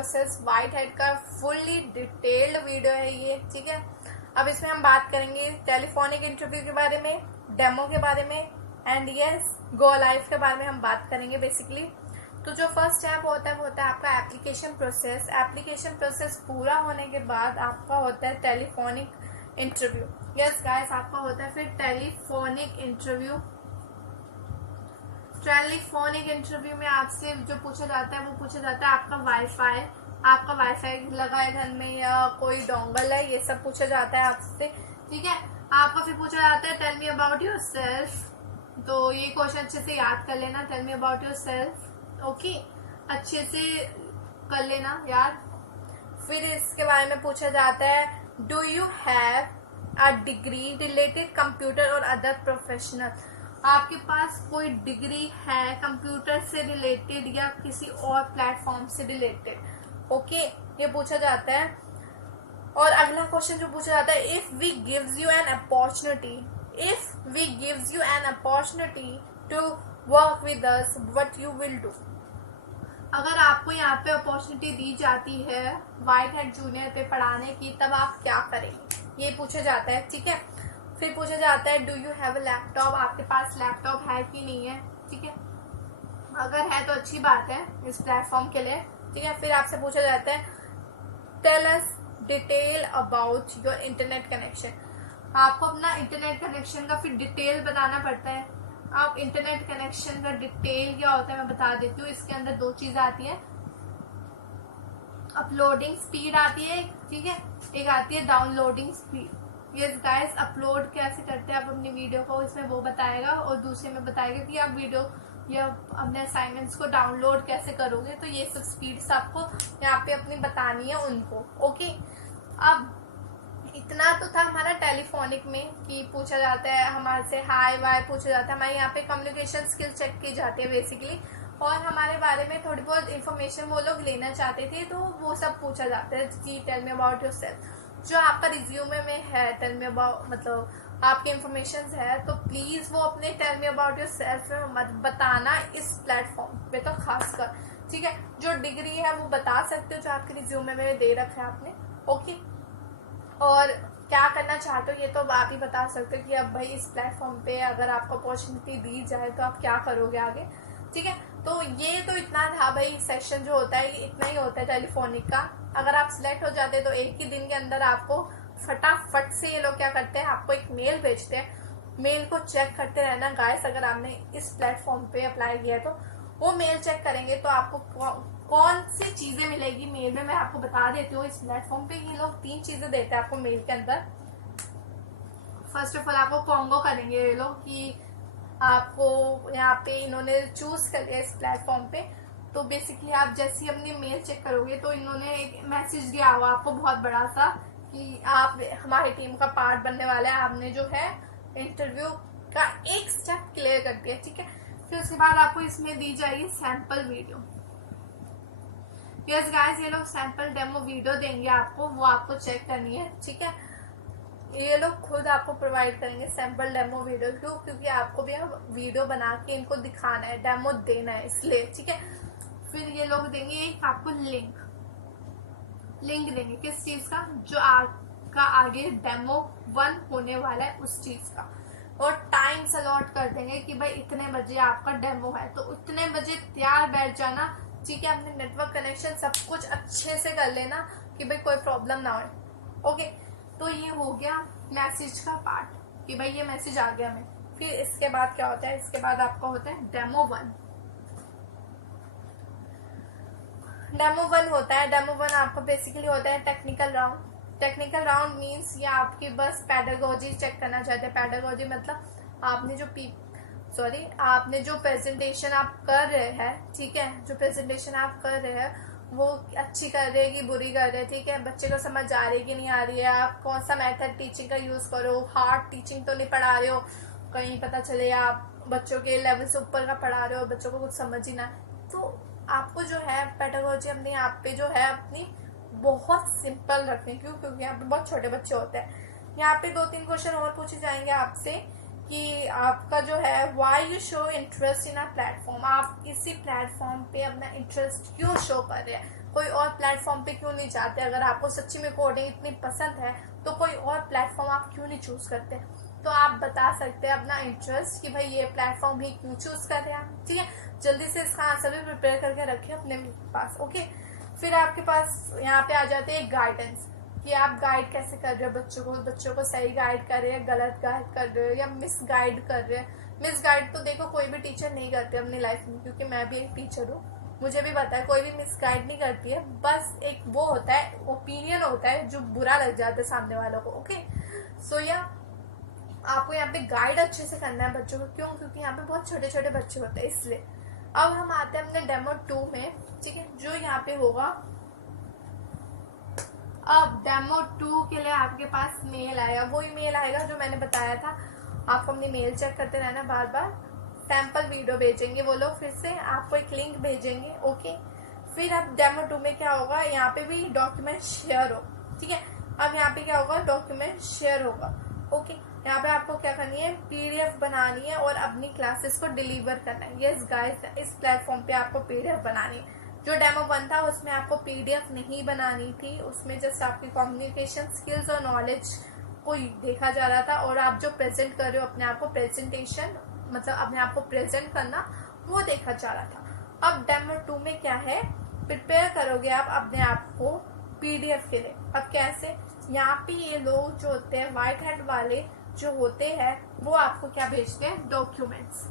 Process white head का fully detailed video है ये, ठीक है। अब इसमें हम बात करेंगे टेलीफोनिक इंटरव्यू के बारे में, डेमो के बारे में, एंड यस गो लाइव के बारे में हम बात करेंगे बेसिकली। तो जो फर्स्ट स्टेप होता है वो होता है आपका एप्लीकेशन प्रोसेस। एप्लीकेशन प्रोसेस पूरा होने के बाद आपका होता है टेलीफोनिक इंटरव्यू। यस गाइस, आपका होता है फिर टेलीफोनिक इंटरव्यू। टेलीफोनिक इंटरव्यू में आपसे जो पूछा जाता है वो पूछा जाता है आपका वाईफाई लगा है घर में या कोई डोंगल है, ये सब पूछा जाता है आपसे, ठीक है। आपको फिर पूछा जाता है tell me about yourself. तो ये क्वेश्चन अच्छे से याद कर लेना, tell me about yourself, okay, अच्छे से कर लेना यार। फिर इसके बारे में पूछा जाता है do you have a degree related computer और अदर प्रोफेशनल। आपके पास कोई डिग्री है कंप्यूटर से रिलेटेड या किसी और प्लेटफॉर्म से रिलेटेड, ओके, ये पूछा जाता है। और अगला क्वेश्चन जो पूछा जाता है if we gives you an opportunity to work with us what you will do. अगर आपको यहाँ पे अपॉर्चुनिटी दी जाती है व्हाइट हेड जूनियर पे पढ़ाने की, तब आप क्या करेंगे, ये पूछा जाता है, ठीक है। फिर पूछा जाता है do you have a laptop, आपके पास लैपटॉप है कि नहीं है, ठीक है। अगर है तो अच्छी बात है इस प्लेटफॉर्म के लिए, ठीक है। फिर आपसे पूछा जाता है tell us detail about your internet connection. आपको अपना इंटरनेट कनेक्शन का फिर डिटेल बताना पड़ता है। आप इंटरनेट कनेक्शन का डिटेल क्या होता है मैं बता देती हूँ। इसके अंदर दो चीज आती है, अपलोडिंग स्पीड आती है, ठीक है, एक आती है downloading speed. Yes guys, upload कैसे करते हैं आप अपनी वीडियो को, इसमें वो बताएगा, और दूसरे में बताएगा कि आप वीडियो या अपने असाइनमेंट्स को डाउनलोड कैसे करोगे। तो ये सब स्पीड्स आपको यहाँ पे अपनी बतानी है उनको, ओके। अब इतना तो था हमारा टेलीफोनिक में कि पूछा जाता है हमारे से हाय वाय पूछा जाता है, हमारे यहाँ पे कम्युनिकेशन स्किल चेक की जाती है बेसिकली, और हमारे बारे में थोड़ी बहुत इन्फॉर्मेशन वो लोग लेना चाहते थे, तो वो सब पूछा जाता है कि tell me about yourself. जो आपका रिज्यूमे में है टेल मी अबाउट, मतलब आपके इन्फॉर्मेशन है, तो प्लीज वो अपने tell me about yourself में मत बताना इस प्लेटफॉर्म पे, तो खासकर, ठीक है। जो डिग्री है वो बता सकते हो जो आपके रिज्यूमे में दे रखा है आपने, ओके। और क्या करना चाहते हो ये तो आप ही बता सकते हो कि अब भाई इस प्लेटफॉर्म पे अगर आपको अपॉर्चुनिटी दी जाए तो आप क्या करोगे आगे, ठीक है। तो ये तो इतना था भाई, सेशन जो होता है ये इतना ही होता है टेलीफोनिक का। अगर आप सिलेक्ट हो जाते तो एक ही दिन के अंदर आपको फटाफट से ये लोग क्या करते हैं, आपको एक मेल भेजते हैं। मेल को चेक करते रहना गाइस, अगर आपने इस प्लेटफॉर्म पे अप्लाई किया है तो वो मेल चेक करेंगे तो आपको कौन सी चीजें मिलेगी मेल में, मैं आपको बता देती हूँ। इस प्लेटफॉर्म पे ये लोग 3 चीजें देते हैं आपको मेल के अंदर। फर्स्ट ऑफ ऑल आपको कॉन्गो करेंगे ये लोग कि आपको यहाँ पे इन्होंने चूज कर लिया इस प्लेटफॉर्म पे, तो बेसिकली आप जैसे ही अपनी मेल चेक करोगे तो इन्होंने एक मैसेज दिया हुआ आपको बहुत बड़ा सा कि आप हमारी टीम का पार्ट बनने वाले हैं, आपने जो है इंटरव्यू का एक स्टेप क्लियर कर दिया, ठीक है। फिर उसके बाद आपको इसमें दी जाएगी सैंपल वीडियो। यस गाइस, ये लोग सैंपल डेमो वीडियो देंगे आपको, वो आपको चेक करनी है, ठीक है। ये लोग खुद आपको प्रोवाइड करेंगे सैंपल डेमो वीडियो, क्यों, क्योंकि आपको भी वीडियो बना के इनको दिखाना है, डेमो देना है, इसलिए, ठीक है। फिर ये लोग देंगे एक आपको लिंक देंगे, किस चीज का, जो आपका आगे डेमो 1 होने वाला है उस चीज का, और टाइम अलॉट कर देंगे कि भाई इतने बजे आपका डेमो है, तो उतने बजे तैयार बैठ जाना, ठीक है। अपने नेटवर्क कनेक्शन सब कुछ अच्छे से कर लेना कि भाई कोई प्रॉब्लम ना हो, ओके। तो ये हो गया मैसेज का पार्ट कि भाई ये मैसेज आ गया हमें। फिर इसके बाद क्या होता है, इसके बाद आपका होता है डेमो 1। डेमो 1 होता है, डेमो 1 आपको बेसिकली होता है टेक्निकल राउंड मीन्स ये आपकी बस पेडागोजी चेक करना चाहते हैं। पेडागोजी मतलब आपने जो प्रेजेंटेशन आप कर रहे हैं, ठीक है, जो प्रेजेंटेशन आप कर रहे हैं वो अच्छी कर रहे हैं कि बुरी कर रहे हैं, ठीक है, बच्चे को समझ आ रही है कि नहीं आ रही है, आप कौन सा मेथड टीचिंग का यूज करो, हार्ड टीचिंग तो नहीं पढ़ा रहे हो, कहीं पता चले आप बच्चों के लेवल से ऊपर का पढ़ा रहे हो, बच्चों को कुछ समझ ही ना। तो आपको जो है पेडागोजी अपने आप पे जो है अपनी बहुत सिंपल रखनी, क्यों, क्योंकि यहाँ पे बहुत छोटे बच्चे होते हैं। यहाँ पे 2-3 क्वेश्चन और पूछे जाएंगे आपसे कि आपका जो है why you show interest in a platform, आप इसी प्लेटफॉर्म पे अपना इंटरेस्ट क्यों शो कर रहे हैं। कोई और प्लेटफॉर्म पे क्यों नहीं जाते? अगर आपको सच्ची में कोडिंग इतनी पसंद है तो कोई और प्लेटफॉर्म आप क्यों नहीं चूज करते? तो आप बता सकते हैं अपना इंटरेस्ट कि भाई ये प्लेटफॉर्म ही क्यों चूज कर रहे हैं आप। ठीक है, जल्दी से इसका आंसर भी प्रिपेयर करके रखिए अपने पास। ओके, फिर आपके पास यहाँ पे आ जाते हैं गाइडेंस, कि आप गाइड कैसे कर रहे हो बच्चों को सही गाइड कर रहे हैं, गलत गाइड कर रहे हो या मिस गाइड कर रहे हैं। मिस गाइड तो देखो कोई भी टीचर नहीं करते अपनी लाइफ में, क्योंकि मैं भी एक टीचर हूँ, मुझे भी पता है कोई भी मिस गाइड नहीं करती है। बस एक वो होता है, ओपिनियन होता है जो बुरा लग जाता है सामने वालों को। ओके, सो या आपको यहाँ पे गाइड अच्छे से करना है बच्चों को। क्यों? क्योंकि यहाँ पे बहुत छोटे छोटे बच्चे होते हैं, इसलिए। अब हम आते हैं अपने डेमो 2 में। ठीक है, जो यहाँ पे होगा, अब डेमो 2 के लिए आपके पास मेल आएगा, वही मेल आएगा जो मैंने बताया था। आपको अपनी मेल चेक करते रहना बार बार। सैंपल वीडियो भेजेंगे वो लोग, फिर से आपको एक लिंक भेजेंगे। ओके, फिर अब डेमो 2 में क्या होगा, यहाँ पे भी डॉक्यूमेंट शेयर हो। ठीक है, अब यहाँ पे क्या होगा, डॉक्यूमेंट शेयर होगा। ओके, यहाँ पे आपको क्या करनी है, पीडीएफ बनानी है और अपनी क्लासेस को डिलीवर करना है। यस गाइस, इस प्लेटफॉर्म पे आपको पीडीएफ बनानी है। जो डेमो 1 था उसमें आपको पीडीएफ नहीं बनानी थी, उसमें जस्ट आपकी कम्युनिकेशन स्किल्स और नॉलेज को देखा जा रहा था, और आप जो प्रेजेंट कर रहे हो अपने आप को, प्रेजेंटेशन मतलब अपने आप को प्रेजेंट करना, वो देखा जा रहा था। अब डेमो 2 में क्या है, प्रिपेयर करोगे आप अपने आप को पीडीएफ के लिए। अब कैसे, यहाँ पे ये लोग जो होते हैं व्हाइट हैट वाले जो होते हैं, वो आपको क्या भेजते हैं, डॉक्यूमेंट्स।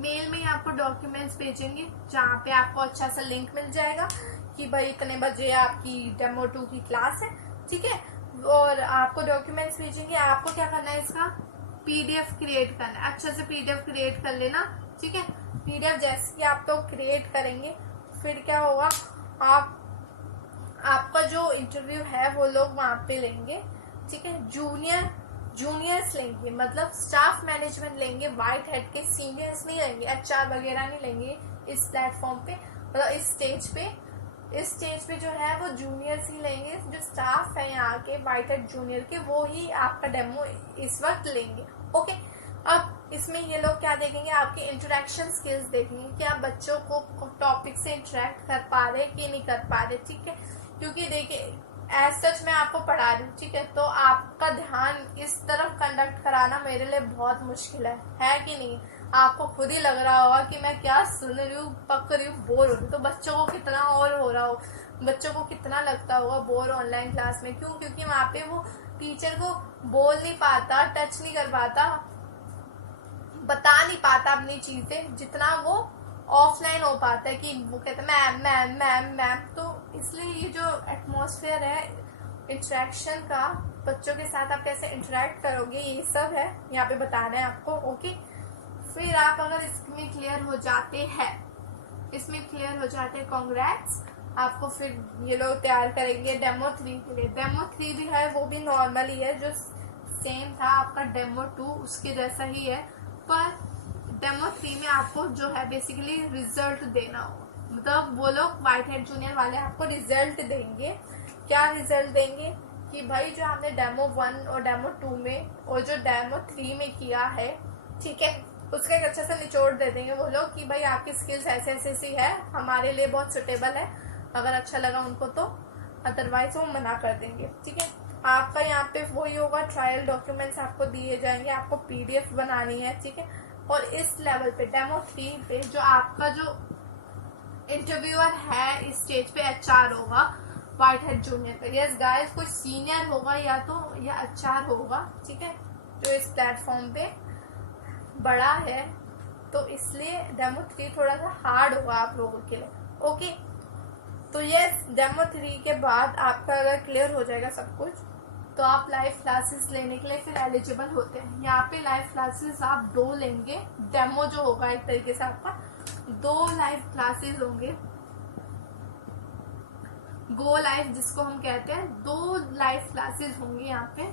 मेल में ही आपको डॉक्यूमेंट्स भेजेंगे, जहाँ पे आपको अच्छा सा लिंक मिल जाएगा कि भाई इतने बजे आपकी डेमो 2 की क्लास है। ठीक है, और आपको डॉक्यूमेंट्स भेजेंगे। आपको क्या करना है, इसका पीडीएफ क्रिएट करना है। अच्छे से पीडीएफ क्रिएट कर लेना। ठीक है, पीडीएफ जैसे कि आप तो क्रिएट करेंगे, फिर क्या होगा, आपका जो इंटरव्यू है वो लोग वहां पे लेंगे। ठीक है, जूनियर्स लेंगे, मतलब स्टाफ मैनेजमेंट लेंगे, व्हाइट हेड के सीनियर्स नहीं लेंगे, एचआर वगैरह नहीं लेंगे इस प्लेटफॉर्म पे, मतलब इस स्टेज पे जो है वो जूनियर्स ही लेंगे। जो स्टाफ है यहाँ के व्हाइट हेड जूनियर के, वो ही आपका डेमो इस वक्त लेंगे। ओके, अब इसमें ये लोग क्या देखेंगे, आपके इंटरेक्शन स्किल्स देखेंगे कि आप बच्चों को टॉपिक से इंटरेक्ट कर पा रहे कि नहीं कर पा रहे। ठीक है, क्योंकि देखिए एज सच मैं आपको पढ़ा रही हूँ, ठीक है, तो आपका ध्यान इस तरफ कंडक्ट कराना मेरे लिए बहुत मुश्किल है कि नहीं? आपको खुद ही लग रहा होगा कि मैं क्या सुन रही हूँ, पक रही हूँ, बोर हो रही हूँ। तो बच्चों को कितना और हो रहा हो, बच्चों को कितना लगता होगा बोर ऑनलाइन क्लास में। क्यों? क्योंकि वहाँ पे वो टीचर को बोल नहीं पाता, टच नहीं कर पाता, बता नहीं पाता अपनी चीजें, जितना वो ऑफलाइन हो पाता है कि वो कहते मैम मैम मैम मैम। तो इसलिए ये जो एटमॉस्फेयर है इंटरेक्शन का, बच्चों के साथ आप कैसे इंटरेक्ट करोगे, ये सब है यहाँ पे बताना है आपको। ओके, फिर आप अगर इसमें क्लियर हो जाते हैं कांग्रेट्स, आपको फिर ये लोग तैयार करेंगे डेमो 3 के लिए। डेमो 3 भी है, वो भी नॉर्मल ही है, जो सेम था आपका डेमो 2 उसके जैसा ही है, पर डेमो 3 में आपको जो है बेसिकली रिजल्ट देना होगा। मतलब वो लोग व्हाइट हेड जूनियर वाले आपको रिजल्ट देंगे। क्या रिजल्ट देंगे कि भाई जो आपने डेमो 1 और डेमो 2 में और जो डेमो 3 में किया है, ठीक है, उसका एक अच्छा सा निचोड़ दे देंगे वो लोग कि भाई आपकी स्किल्स ऐसे ऐसे सी है, हमारे लिए बहुत सुटेबल है, अगर अच्छा लगा उनको तो, अदरवाइज वो मना कर देंगे। ठीक है, आपका यहाँ पे वही होगा, ट्रायल डॉक्यूमेंट्स आपको दिए जाएंगे, आपको पीडीएफ बनानी है। ठीक है, और इस लेवल पे डेमो 3 पे जो आपका जो इंटरव्यूअर है इस स्टेज पे एचआर होगा व्हाइट हेड जूनियर पे। यस गाइस, कोई सीनियर होगा या एचआर होगा। ठीक है, जो इस प्लेटफॉर्म पे बड़ा है, तो इसलिए डेमो 3 थोड़ा सा हार्ड होगा आप लोगों के लिए। ओके, तो यस, डेमो 3 के बाद आपका अगर क्लियर हो जाएगा सब कुछ, तो आप लाइव क्लासेस लेने के लिए फिर एलिजिबल होते हैं। यहाँ पे लाइव क्लासेस आप 2 लेंगे, डेमो जो होगा एक तरीके से आपका 2 लाइव क्लासेस होंगे, गो लाइव जिसको हम कहते हैं, 2 लाइव क्लासेस होंगे यहाँ पे।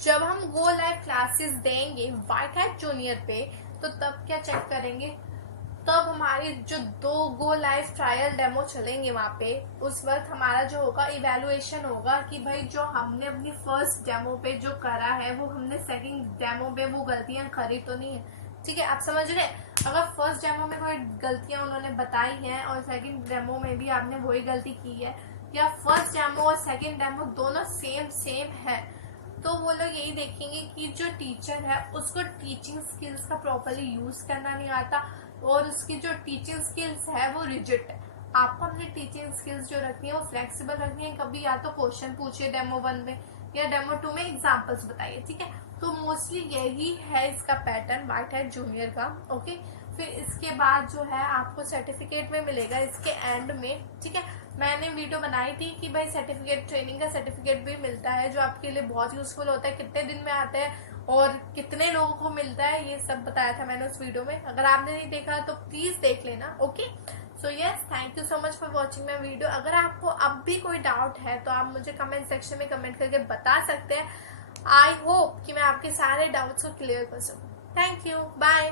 जब हम गो लाइव क्लासेस देंगे व्हाइट हैट जूनियर पे, तो तब क्या चेक करेंगे, तब हमारी जो 2 गो लाइव ट्रायल डेमो चलेंगे वहाँ पे, उस वक्त हमारा जो होगा इवेलुएशन होगा कि भाई जो हमने अपनी फर्स्ट डेमो पे जो करा है वो हमने सेकंड डेमो पे वो गलतियां करी तो नहीं है। ठीक है, आप समझ रहे हैं? अगर फर्स्ट डेमो में कोई गलतियां उन्होंने बताई हैं और सेकंड डेमो में भी आपने वही गलती की है, या फर्स्ट डेमो और सेकंड डेमो दोनों सेम है, तो वो लोग यही देखेंगे कि जो टीचर है उसको टीचिंग स्किल्स का प्रॉपरली यूज करना नहीं आता और उसकी जो टीचिंग स्किल्स है वो रिजिड है। आपको अपनी टीचिंग स्किल्स जो रखनी है वो फ्लेक्सिबल रखनी है। कभी या तो क्वेश्चन पूछिए डेमो 1 में या डेमो 2 में एग्जाम्पल्स बताइए, ठीक है। तो मोस्टली यही है इसका पैटर्न व्हाइट हैट जूनियर का। ओके, फिर इसके बाद जो है आपको सर्टिफिकेट में मिलेगा इसके एंड में, ठीक है। मैंने वीडियो बनाई थी कि भाई सर्टिफिकेट, ट्रेनिंग का सर्टिफिकेट भी मिलता है जो आपके लिए बहुत यूजफुल होता है, कितने दिन में आता है और कितने लोगों को मिलता है, ये सब बताया था मैंने उस वीडियो में। अगर आपने नहीं देखा तो प्लीज देख लेना। Okay, so yes, thank you so much for watching my video. अगर आपको अब भी कोई डाउट है तो आप मुझे कमेंट सेक्शन में कमेंट करके बता सकते हैं। आई होप कि मैं आपके सारे डाउट्स को क्लियर कर सकूं। Thank you, bye.